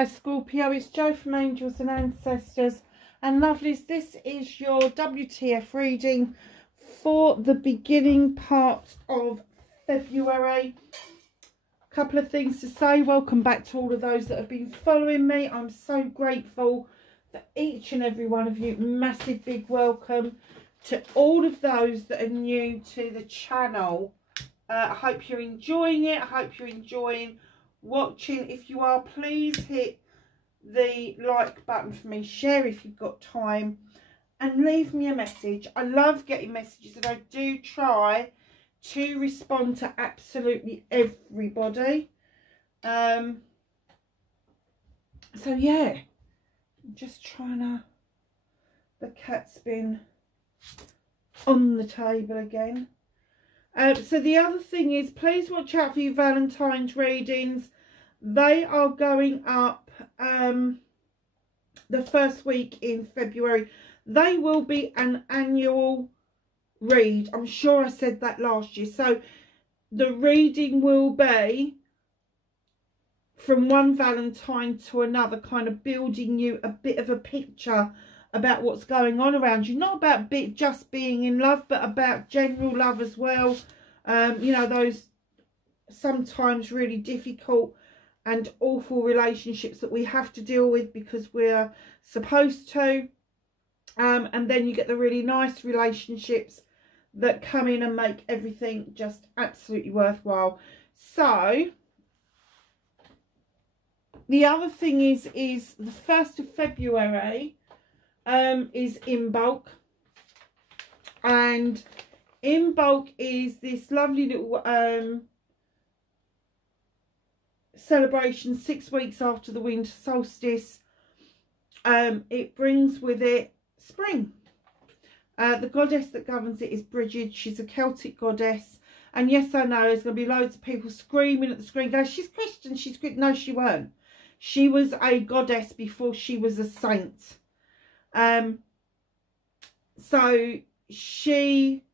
Hi Scorpio, it's Jo from Angels and Ancestors and Lovelies. This is your WTF reading for the beginning part of February. A couple of things to say. Welcome back to all of those that have been following me. I'm so grateful for each and every one of you. Massive big welcome to all of those that are new to the channel. I hope you're enjoying it. I hope you're enjoying watching. If you are, please hit the like button for me, share if you've got time, and leave me a message. I love getting messages and I do try to respond to absolutely everybody. So yeah, I'm just trying to, the cat's been on the table again. So the other thing is, please watch out for your Valentine's readings. They are going up the first week in February. They will be an annual read. I'm sure I said that last year. So the reading will be from one Valentine to another, kind of building you a bit of a picture about what's going on around you. Not about just being in love, but about general love as well. You know, those sometimes really difficult and awful relationships that we have to deal with because we're supposed to. And then you get the really nice relationships that come in and make everything just absolutely worthwhile. So the other thing is the 1st of February is in bulk. And in bulk is this lovely little celebration 6 weeks after the winter solstice. It brings with it spring. The goddess that governs it is Bridget. She's a Celtic goddess. And yes, I know there's going to be loads of people screaming at the screen, going, she's Christian, she's Christian. No, she weren't. She was a goddess before she was a saint. So she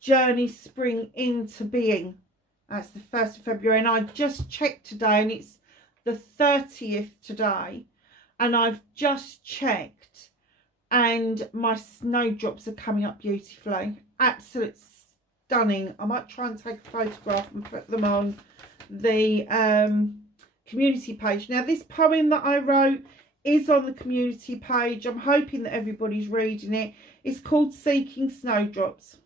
journeys spring into being. That's the 1st of February. And I just checked today and it's the 30th today. And I've just checked and my snowdrops are coming up beautifully. Absolutely stunning. I might try and take a photograph and put them on the community page. Now, this poem that I wrote is on the community page. I'm hoping that everybody's reading it. It's called Seeking Snowdrops.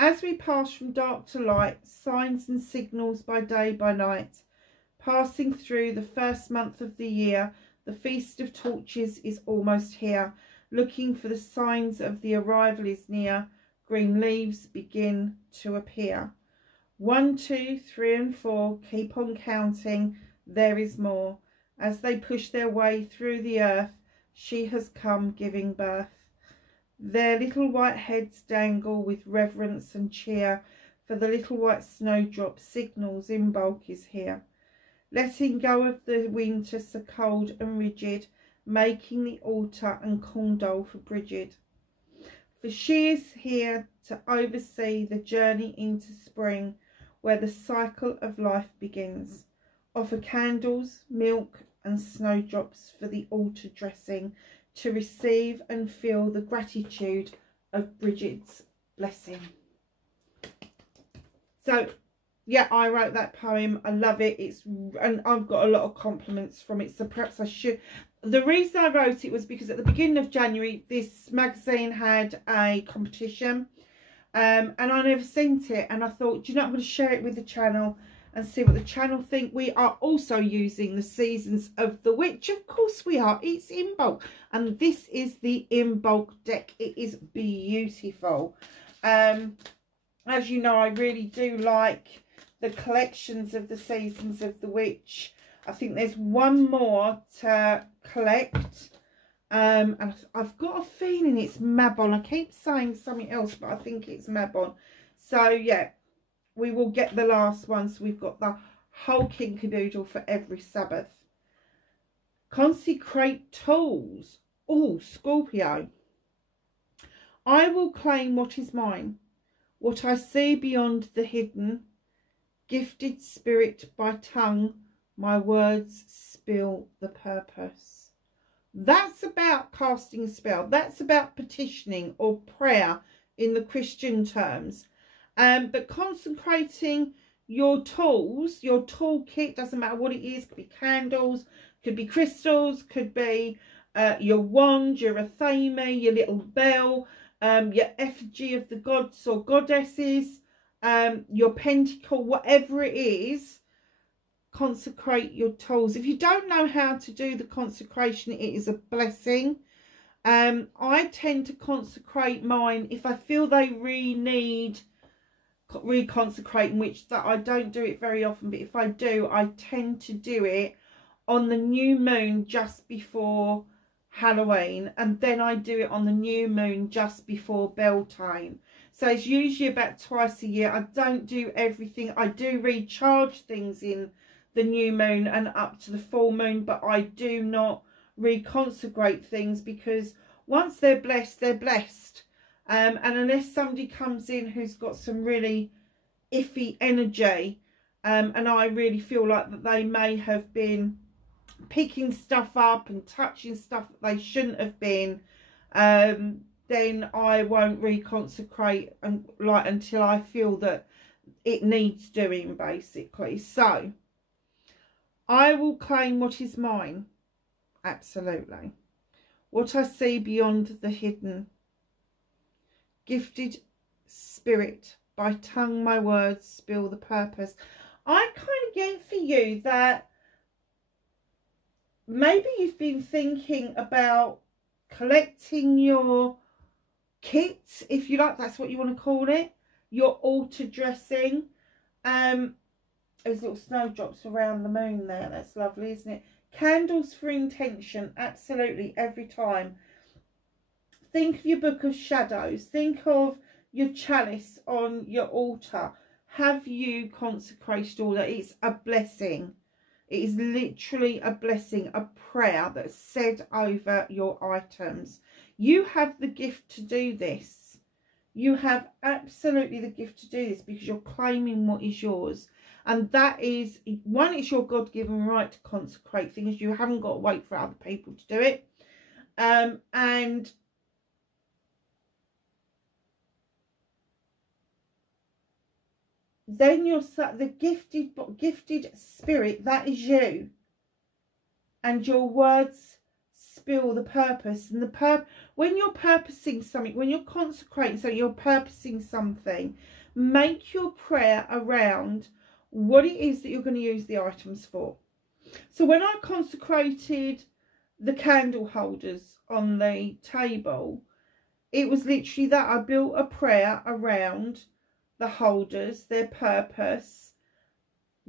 As we pass from dark to light, signs and signals by day, by night, passing through the first month of the year, the Feast of Torches is almost here. Looking for the signs of the arrival is near. Green leaves begin to appear. 1, 2, 3 and 4, keep on counting, there is more. As they push their way through the earth, she has come giving birth. Their little white heads dangle with reverence and cheer, for the little white snowdrop signals in bulk is here. Letting go of the winter so cold and rigid, making the altar and corndole for Bridget. For she is here to oversee the journey into spring, where the cycle of life begins. Offer candles, milk and snowdrops for the altar dressing, to receive and feel the gratitude of Bridget's blessing. So yeah, I wrote that poem. I love it. And I've got a lot of compliments from it, so perhaps I should. The reason I wrote it was because at the beginning of January this magazine had a competition, and I never sent it, and I thought, do you know, I'm going to share it with the channel and see what the channel think. We are also using the Seasons of the Witch. Of course we are. It's in bulk. And this is the in bulk deck. It is beautiful. As you know, I really do like the collections of the Seasons of the Witch. I think there's one more to collect. And I've got a feeling it's Mabon. I keep saying something else, but I think it's Mabon. So yeah, we will get the last one. So we've got the whole kinkadoodle for every Sabbath. Consecrate tools. Oh, Scorpio. I will claim what is mine, what I see beyond the hidden. Gifted spirit by tongue, my words spill the purpose. That's about casting a spell. That's about petitioning or prayer in the Christian terms. But consecrating your tools, your toolkit, doesn't matter what it is, could be candles, could be crystals, could be your wand, your athame, your little bell, your effigy of the gods or goddesses, your pentacle, whatever it is. Consecrate your tools. If you don't know how to do the consecration, it is a blessing. I tend to consecrate mine if I feel they really need reconsecrating, which that I don't do it very often, but if I do, I tend to do it on the new moon just before Halloween, and then I do it on the new moon just before Beltane. So it's usually about twice a year. I don't do everything. I do recharge things in the new moon and up to the full moon, but I do not reconsecrate things, because once they're blessed, they're blessed. And unless somebody comes in who's got some really iffy energy, and I really feel like that they may have been picking stuff up and touching stuff that they shouldn't have been, then I won't reconsecrate until I feel that it needs doing, basically. So I will claim what is mine, absolutely. What I see beyond the hidden. Gifted spirit, by tongue my words spill the purpose. I kind of get for you that maybe you've been thinking about collecting your kits, if you like, that's what you want to call it, your altar dressing. There's little snowdrops around the moon there. That's lovely, isn't it? Candles for intention, absolutely, every time. Think of your book of shadows. Think of your chalice on your altar. Have you consecrated all that? It's a blessing. It is literally a blessing, a prayer that's said over your items. You have the gift to do this. You have absolutely the gift to do this, because you're claiming what is yours. And that is, one, it's your God-given right to consecrate things. You haven't got to wait for other people to do it. And then you're the gifted spirit, that is you. And your words spill the purpose. And when you're purposing something, when you're consecrating something, you're purposing something. Make your prayer around what it is that you're going to use the items for. So when I consecrated the candle holders on the table, it was literally that. I built a prayer around the holders, their purpose,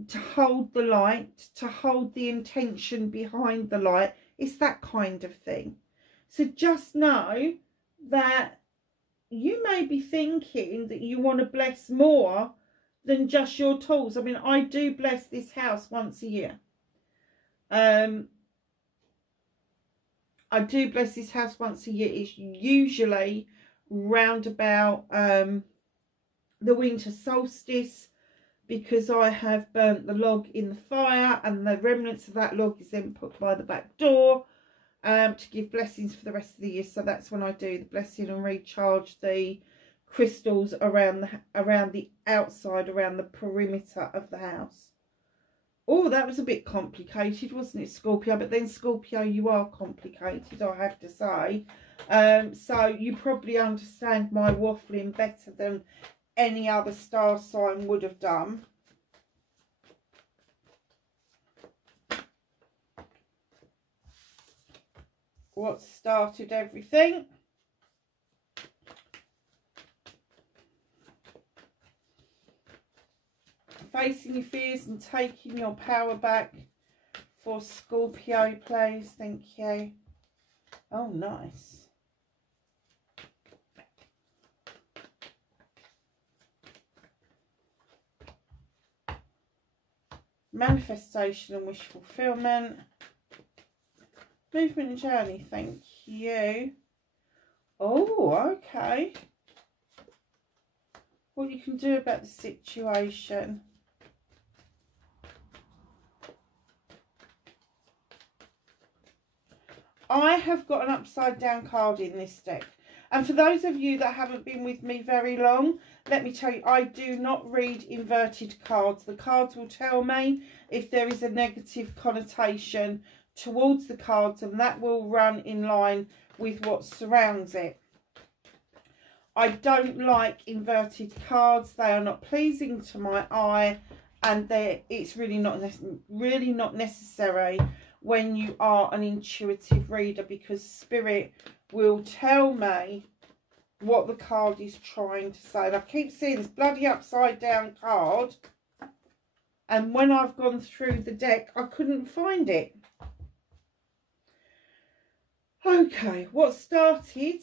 to hold the light, to hold the intention behind the light. It's that kind of thing. So just know that you may be thinking that you want to bless more than just your tools. I mean, I do bless this house once a year. I do bless this house once a year. It's usually round about the winter solstice, because I have burnt the log in the fire, and the remnants of that log is then put by the back door to give blessings for the rest of the year. So that's when I do the blessing and recharge the crystals around the outside, around the perimeter of the house. Oh, that was a bit complicated, wasn't it, Scorpio? But then, Scorpio, you are complicated, I have to say. So you probably understand my waffling better than any other star sign would have done. What started everything? Facing your fears and taking your power back for Scorpio, please. Thank you. Oh, nice. Manifestation and wish fulfillment. Movement and journey, thank you. Oh, okay. What you can do about the situation. I have got an upside down card in this deck. And for those of you that haven't been with me very long, let me tell you, I do not read inverted cards. The cards will tell me if there is a negative connotation towards the cards, and that will run in line with what surrounds it. I don't like inverted cards. They are not pleasing to my eye, and it's really not necessary when you are an intuitive reader, because Spirit will tell me what the card is trying to say. And I keep seeing this bloody upside down card, and when I've gone through the deck I couldn't find it. Okay, what started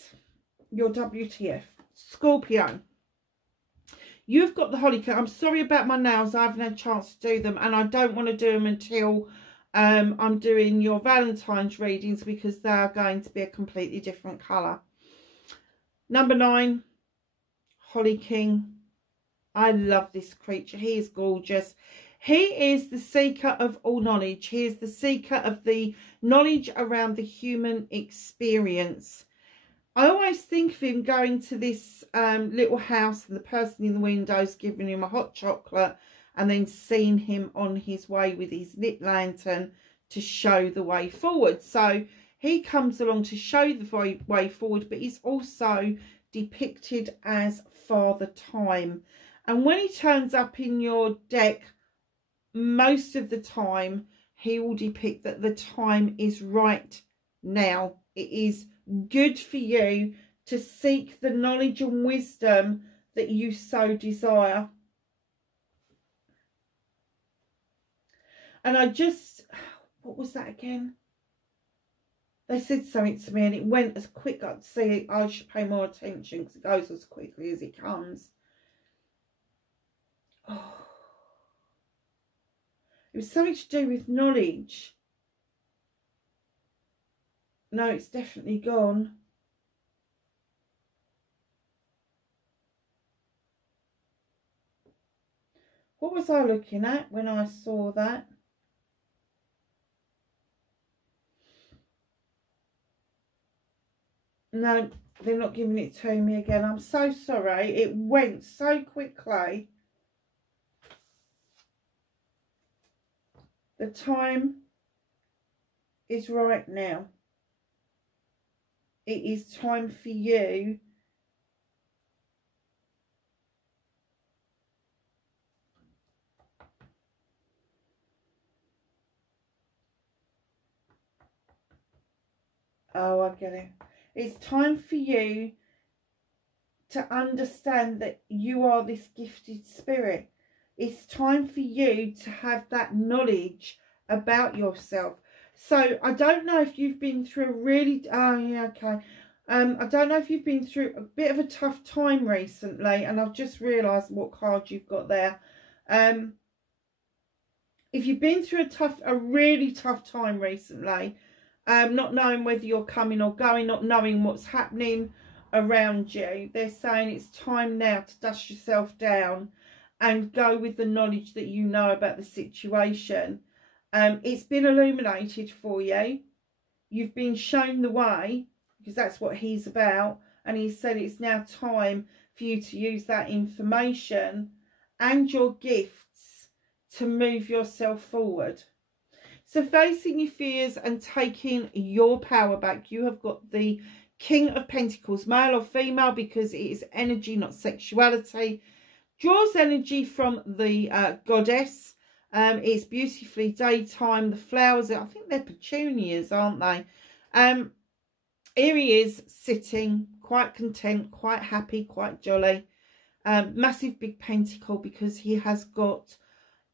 your WTF? Scorpio. You've got the Holly card. I'm sorry about my nails. I haven't had a chance to do them, and I don't want to do them until I'm doing your Valentine's readings, because they are going to be a completely different colour. Number 9, Holly King. I love this creature. He is gorgeous. He is the seeker of all knowledge. He is the seeker of the knowledge around the human experience. I always think of him going to this little house, and the person in the windows giving him a hot chocolate, and then seeing him on his way with his lit lantern to show the way forward. So he comes along to show the way forward, but he's also depicted as Father Time. And when he turns up in your deck, most of the time he will depict that the time is right now. It is good for you to seek the knowledge and wisdom that you so desire. And I just, what was that again? They said something to me and it went as quick. I'd see, I should pay more attention because it goes as quickly as it comes. Oh. It was something to do with knowledge. No, it's definitely gone. What was I looking at when I saw that? No, they're not giving it to me again. I'm so sorry. It went so quickly. The time is right now. It is time for you oh, I get it. It's time for you to understand that you are this gifted spirit. It's time for you to have that knowledge about yourself. So I don't know if you've been through a really, oh yeah, okay. I don't know if you've been through a bit of a tough time recently, and I've just realised what card you've got there. If you've been through a really tough time recently, not knowing whether you're coming or going, not knowing what's happening around you, they're saying it's time now to dust yourself down and go with the knowledge that you know about the situation. It's been illuminated for you. You've been shown the way, because that's what he's about, and he said it's now time for you to use that information and your gifts to move yourself forward. So facing your fears and taking your power back, you have got the King of Pentacles, male or female, because it is energy, not sexuality. Draws energy from the goddess. It's beautifully daytime. The flowers, I think they're petunias, aren't they? Here he is sitting, quite content, quite happy, quite jolly. Massive big pentacle, because he has got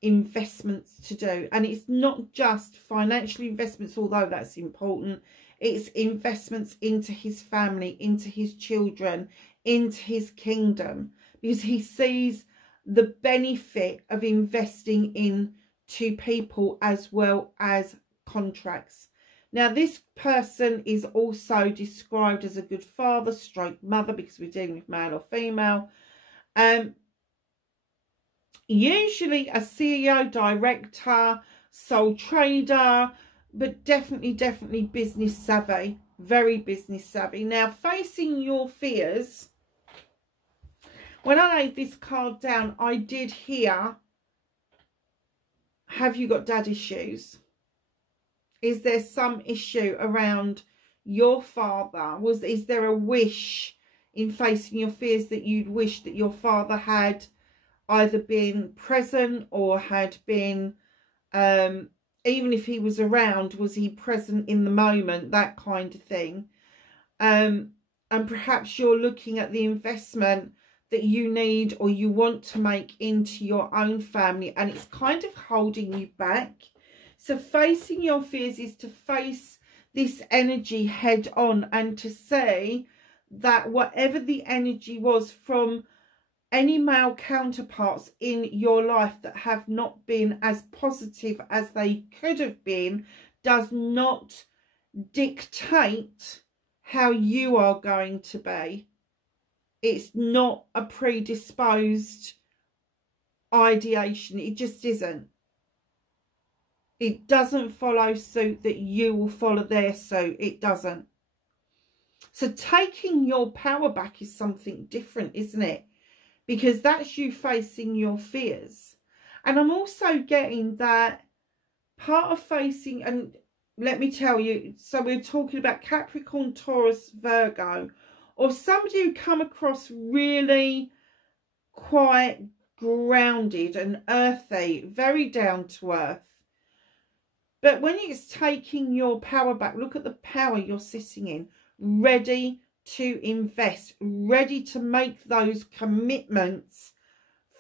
investments to do, and it's not just financial investments, although that's important. It's investments into his family, into his children, into his kingdom, because he sees the benefit of investing into people as well as contracts. Now this person is also described as a good father stroke mother, because we're dealing with male or female. Usually a CEO, director, sole trader, but definitely business savvy, very business savvy. Now, facing your fears, when I laid this card down, I did hear, have you got dad issues? Is there some issue around your father? Is there a wish in facing your fears that you'd wish that your father had either been present or had been, even if he was around, was he present in the moment, that kind of thing. And perhaps you're looking at the investment that you need or you want to make into your own family, and it's kind of holding you back. So facing your fears is to face this energy head on and to say that whatever the energy was from any male counterparts in your life that have not been as positive as they could have been does not dictate how you are going to be. It's not a predisposed ideation. It just isn't. It doesn't follow suit that you will follow their suit. It doesn't. So taking your power back is something different, isn't it? Because that's you facing your fears. And I'm also getting that part of facing, and let me tell you, so we're talking about Capricorn, Taurus, Virgo, or somebody who come across really quite grounded and earthy, very down to earth. But when it's taking your power back, look at the power you're sitting in, ready to invest, ready to make those commitments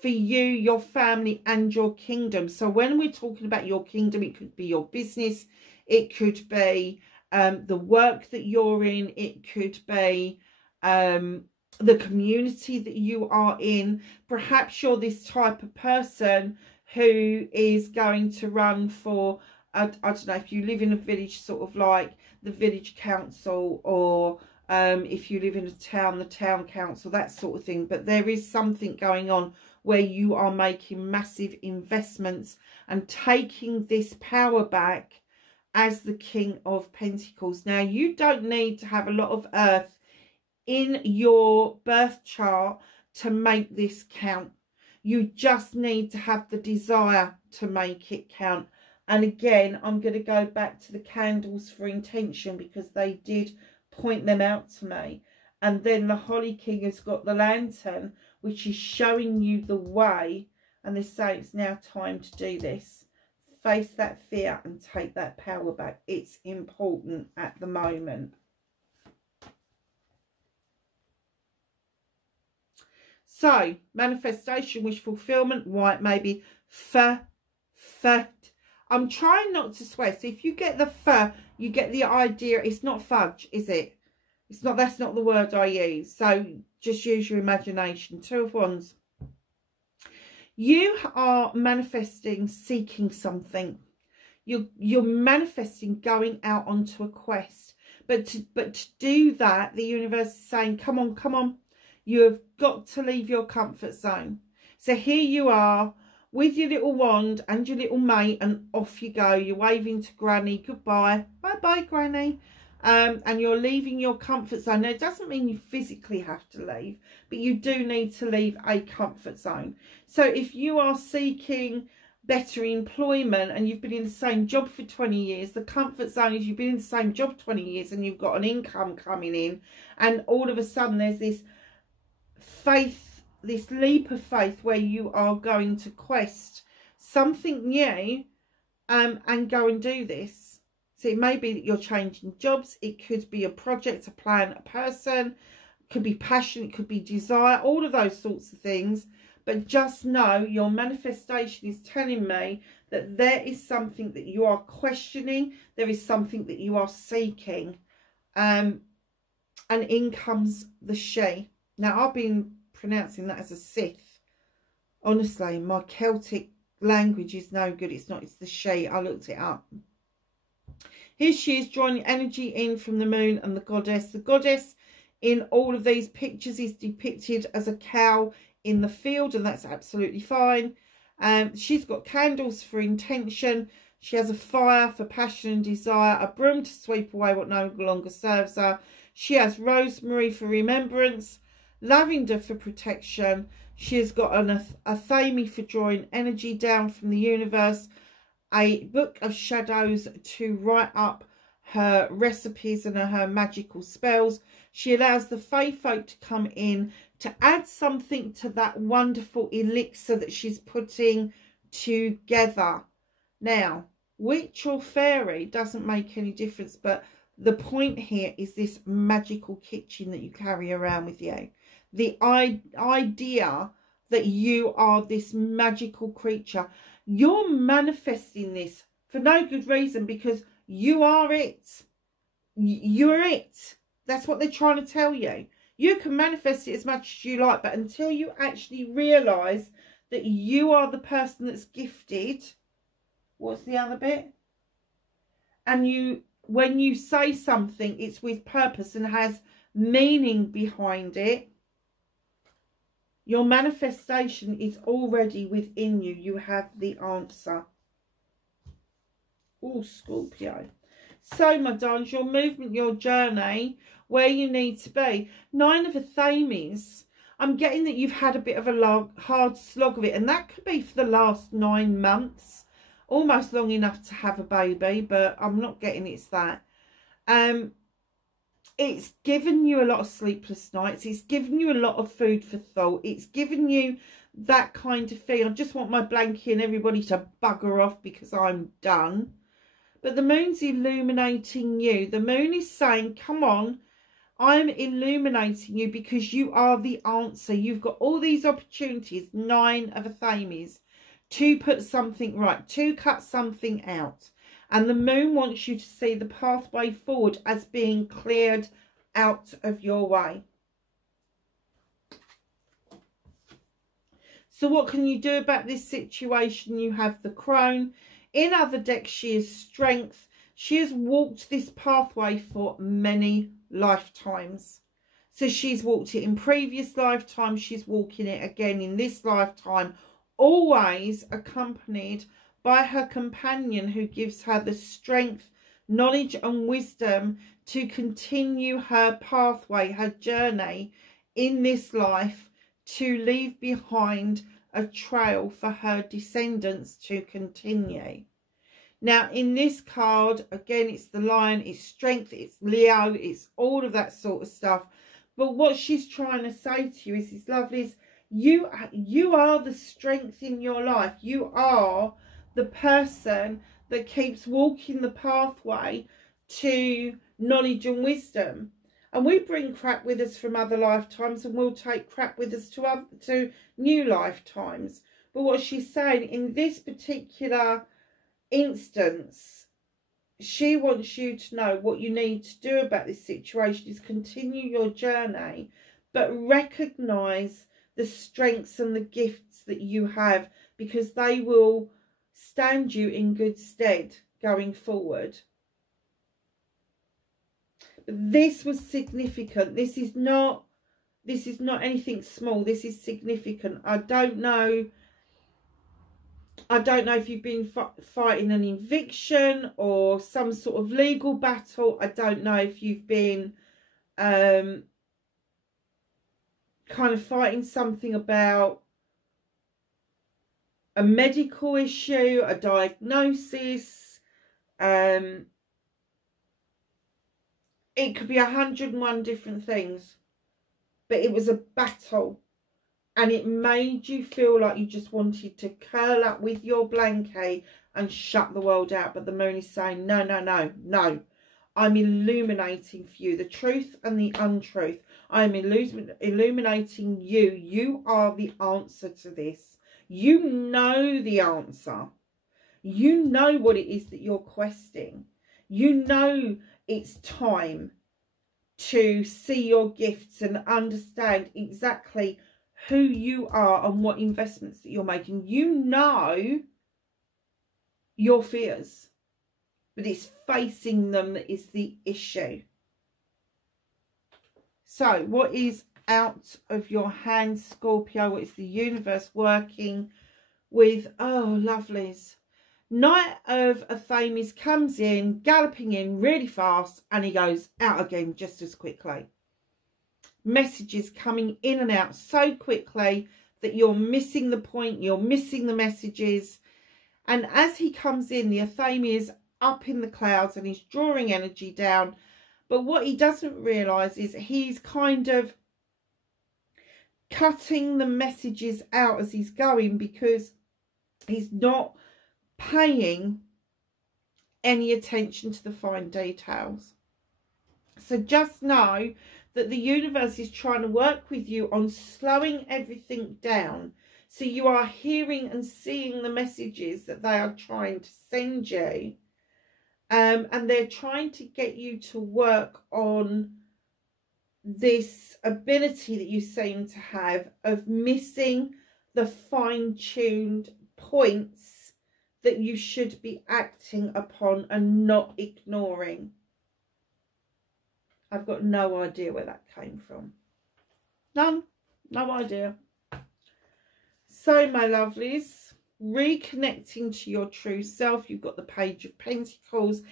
for you, your family and your kingdom. So when we're talking about your kingdom, it could be your business, it could be the work that you're in, it could be the community that you are in. Perhaps you're this type of person who is going to run for, I don't know, if you live in a village, sort of like the village council, or if you live in a town, the town council, that sort of thing. But there is something going on where you are making massive investments and taking this power back as the King of Pentacles. Now, you don't need to have a lot of earth in your birth chart to make this count. You just need to have the desire to make it count. And again, I'm going to go back to the candles for intention, because they did point them out to me. And then the Holly King has got the lantern, which is showing you the way. And they say it's now time to do this. Face that fear and take that power back. It's important at the moment. So, manifestation, wish fulfillment, white maybe, I'm trying not to swear. So if you get the fur, you get the idea. It's not fudge, is it? It's not. That's not the word I use. So just use your imagination. Two of Wands. You are manifesting, seeking something. You're manifesting going out onto a quest. But to do that, the universe is saying, come on, come on. You have got to leave your comfort zone. So here you are, with your little wand and your little mate, and off you go. You're waving to Granny, goodbye, bye-bye, Granny. And you're leaving your comfort zone. Now, it doesn't mean you physically have to leave, but you do need to leave a comfort zone. So if you are seeking better employment and you've been in the same job for 20 years, the comfort zone is you've been in the same job 20 years and you've got an income coming in, and all of a sudden there's this faith, this leap of faith where you are going to quest something new and go and do this. So it may be that you're changing jobs, it could be a project, a plan, a person, it could be passion, it could be desire, all of those sorts of things. But just know your manifestation is telling me that there is something that you are questioning, there is something that you are seeking, and in comes the she. Now, I've been pronouncing that as a Sith. Honestly, my Celtic language is no good. It's not. It's the she. I looked it up. Here she is, drawing energy in from the moon and the goddess. The goddess in all of these pictures is depicted as a cow in the field, and that's absolutely fine. She's got candles for intention. She has a fire for passion and desire, a broom to sweep away what no longer serves her. She has rosemary for remembrance, lavender for protection. She has got a thame for drawing energy down from the universe, a book of shadows to write up her recipes and her magical spells. She allows the fae folk to come in to add something to that wonderful elixir that she's putting together. Now, witch or fairy doesn't make any difference, but the point here is this magical kitchen that you carry around with you. The idea that you are this magical creature. You're manifesting this for no good reason, because you are it. You're it. That's what they're trying to tell you. You can manifest it as much as you like, but until you actually realise that you are the person that's gifted. What's the other bit? And when you say something, it's with purpose and has meaning behind it. Your manifestation is already within you. You have the answer. Oh, Scorpio. So, my darlings, your movement, your journey, where you need to be. 9 of Athames. I'm getting that you've had a bit of a hard slog of it. And that could be for the last 9 months. Almost long enough to have a baby. But I'm not getting it's that. It's given you a lot of sleepless nights. It's given you a lot of food for thought. It's given you that kind of thing. I just want my blankie and everybody to bugger off because I'm done. But the moon's illuminating you. The moon is saying, come on, I'm illuminating you because you are the answer. You've got all these opportunities, 9 of Athames, to put something right, to cut something out. And the moon wants you to see the pathway forward as being cleared out of your way. So what can you do about this situation? You have the crone. In other decks, she is strength. She has walked this pathway for many lifetimes. So she's walked it in previous lifetimes. She's walking it again in this lifetime. Always accompanied by her companion who gives her the strength, knowledge and wisdom to continue her pathway, her journey in this life, to leave behind a trail for her descendants to continue. Now, in this card, again, it's the lion, it's strength, it's Leo, it's all of that sort of stuff. But what she's trying to say to you is, this lovelies, you are the strength in your life. You are the person that keeps walking the pathway to knowledge and wisdom. And we bring crap with us from other lifetimes, and we'll take crap with us to new lifetimes. But what she's saying in this particular instance, she wants you to know what you need to do about this situation is continue your journey, but recognise the strengths and the gifts that you have, because they will stand you in good stead going forward. But this was significant. This is not anything small. This is significant. I don't know if you've been fighting an eviction or some sort of legal battle. I don't know if you've been kind of fighting something about a medical issue, a diagnosis. It could be 101 different things. But it was a battle. And it made you feel like you just wanted to curl up with your blanket and shut the world out. But the moon is saying, no, no, no, no. I'm illuminating for you the truth and the untruth. I'm illuminating you. You are the answer to this. You know the answer. You know what it is that you're questing. You know it's time to see your gifts and understand exactly who you are and what investments that you're making. You know your fears, but it's facing them that is the issue. So what is out of your hands, Scorpio? What is the universe working with? Oh, lovelies. Knight of Athames comes in, galloping in really fast, and he goes out again just as quickly. Messages coming in and out so quickly that you're missing the point, you're missing the messages. And as he comes in, the Athame is up in the clouds and he's drawing energy down. But what he doesn't realise is he's kind of cutting the messages out as he's going, because he's not paying any attention to the fine details. So just know that the universe is trying to work with you on slowing everything down, so you are hearing and seeing the messages that they are trying to send you, and they're trying to get you to work on this ability that you seem to have of missing the fine-tuned points that you should be acting upon and not ignoring. I've got no idea where that came from. None. No idea. So, my lovelies, reconnecting to your true self. You've got the Page of Pentacles.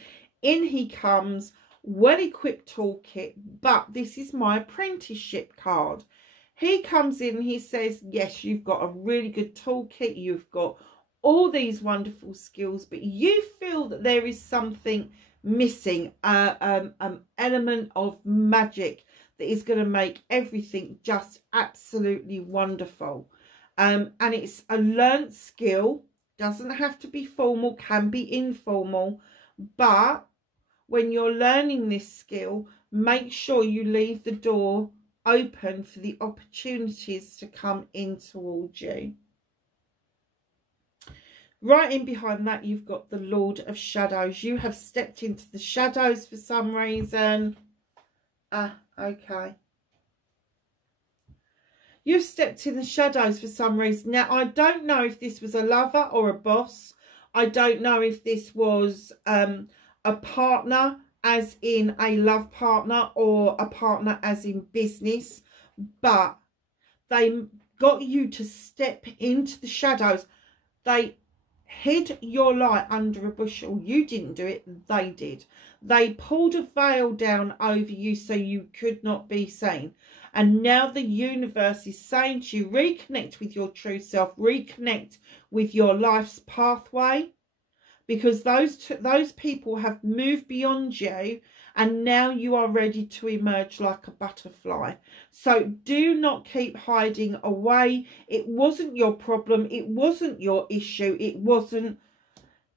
In he comes. Well-equipped toolkit. But this is my apprenticeship card. He comes in. He says, yes, you've got a really good toolkit. You've got all these wonderful skills. But you feel that there is something missing, element of magic that is going to make everything just absolutely wonderful, and it's a learnt skill. Doesn't have to be formal, can be informal, but when you're learning this skill, make sure you leave the door open for the opportunities to come in towards you. Right in behind that, you've got the Lord of Shadows. You have stepped into the shadows for some reason. Okay. You've stepped in the shadows for some reason. Now, I don't know if this was a lover or a boss. I don't know if this was a partner, as in a love partner, or a partner as in business. But they got you to step into the shadows. They hid your light under a bushel. You didn't do it, they did. They pulled a veil down over you so you could not be seen. And now the universe is saying to you, reconnect with your true self, reconnect with your life's pathway, because those people have moved beyond you, and now you are ready to emerge like a butterfly. So do not keep hiding away. It wasn't your problem. It wasn't your issue. It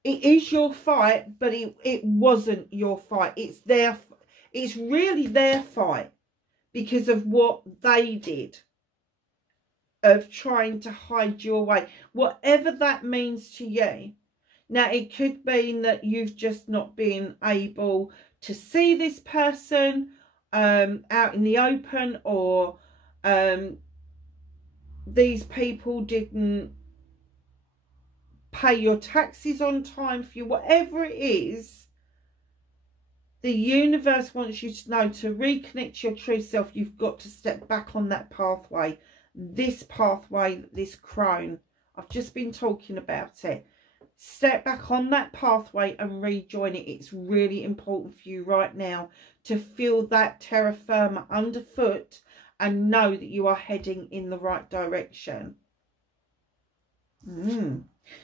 is your fight, but it wasn't your fight. It's really their fight because of what they did, of trying to hide you away. Whatever that means to you. Now, it could mean that you've just not been able to see this person out in the open, or these people didn't pay your taxes on time for you. Whatever it is, the universe wants you to know, to reconnect to your true self, you've got to step back on that pathway. This pathway, this crone, I've just been talking about it. Step back on that pathway and rejoin it. It's really important for you right now to feel that terra firma underfoot and know that you are heading in the right direction.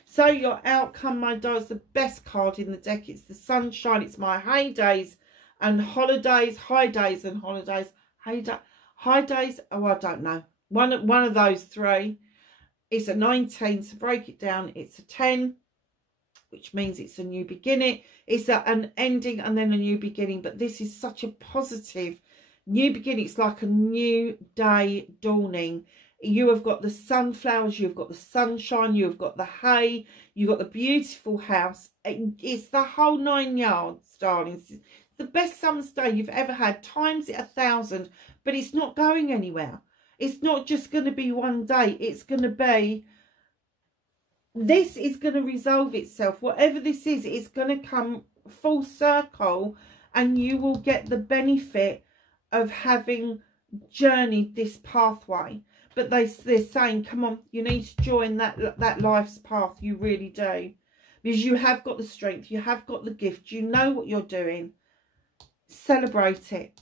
So your outcome, my darling, is the best card in the deck. It's the Sunshine. It's my heydays and holidays, high days and holidays. High days, oh, I don't know. One of those three. It's a 19, so break it down. It's a 10. Which means it's a new beginning. It's an ending and then a new beginning. But this is such a positive new beginning. It's like a new day dawning. You have got the sunflowers. You've got the sunshine. You've got the hay. You've got the beautiful house. It's the whole 9 yards, darling. It's the best summer's day you've ever had. Times it 1,000. But it's not going anywhere. It's not just going to be one day. It's going to be... This is going to resolve itself. Whatever this is, it's going to come full circle, and you will get the benefit of having journeyed this pathway. But they're saying, come on, you need to join that life's path. You really do. because you have got the strength, you have got the gift, you know what you're doing. Celebrate it.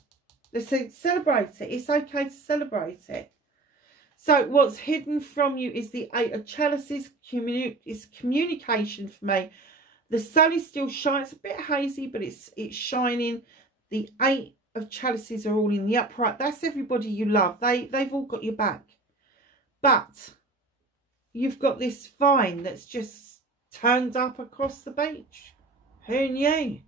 Listen, celebrate it. It's okay to celebrate it. So what's hidden from you is the Eight of Chalices. It's communication for me. The sun is still shining. It's a bit hazy, but it's shining. The Eight of Chalices are all in the upright. That's everybody you love. They've all got your back. But you've got this vine that's just turned up across the beach. Who knew?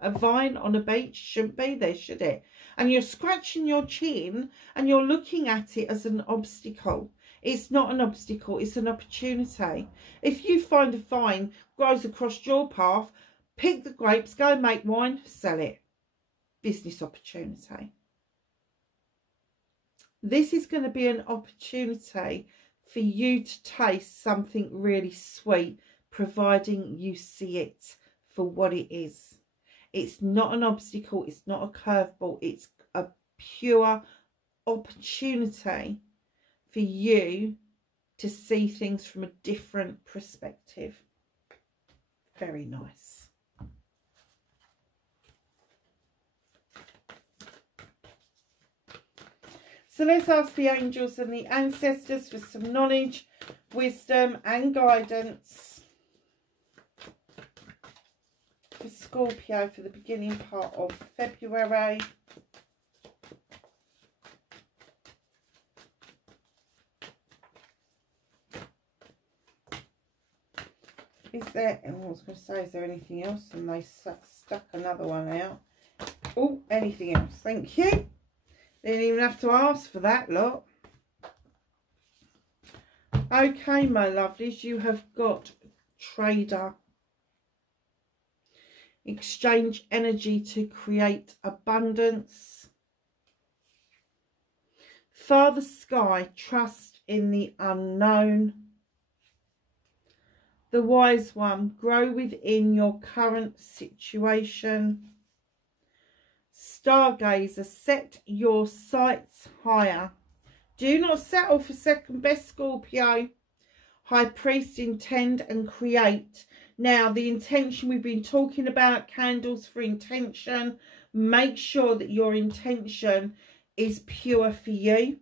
A vine on a beach shouldn't be there, should it? And you're scratching your chin and you're looking at it as an obstacle. It's not an obstacle, it's an opportunity. If you find a vine grows across your path, pick the grapes, go and make wine, sell it. Business opportunity. This is going to be an opportunity for you to taste something really sweet, providing you see it for what it is. It's not an obstacle, it's not a curveball, it's a pure opportunity for you to see things from a different perspective. Very nice. So let's ask the angels and the ancestors for some knowledge, wisdom and guidance for Scorpio for the beginning part of February. Is there, I was going to say, is there anything else? And they stuck another one out. Oh, anything else? Thank you. Didn't even have to ask for that lot. Okay, my lovelies, you have got Trader. Exchange energy to create abundance. Father Sky, trust in the unknown. The Wise One, grow within your current situation. Stargazer, set your sights higher. Do not settle for second best, Scorpio. High Priest, intend and create. Now, the intention we've been talking about, candles for intention. Make sure that your intention is pure for you.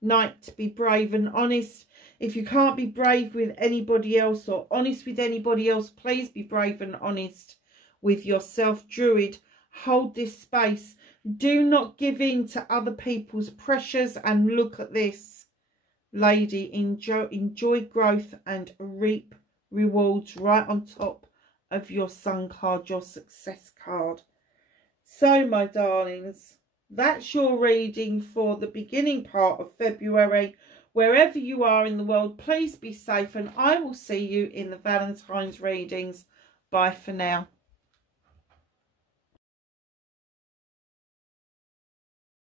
Knight, be brave and honest. If you can't be brave with anybody else or honest with anybody else, please be brave and honest with yourself. Druid, hold this space. Do not give in to other people's pressures. And look at this, lady, enjoy growth and reap rewards, right on top of your Sun card, your success card. So, my darlings, that's your reading for the beginning part of February. Wherever you are in the world, please be safe, and I will see you in the Valentine's readings. Bye for now.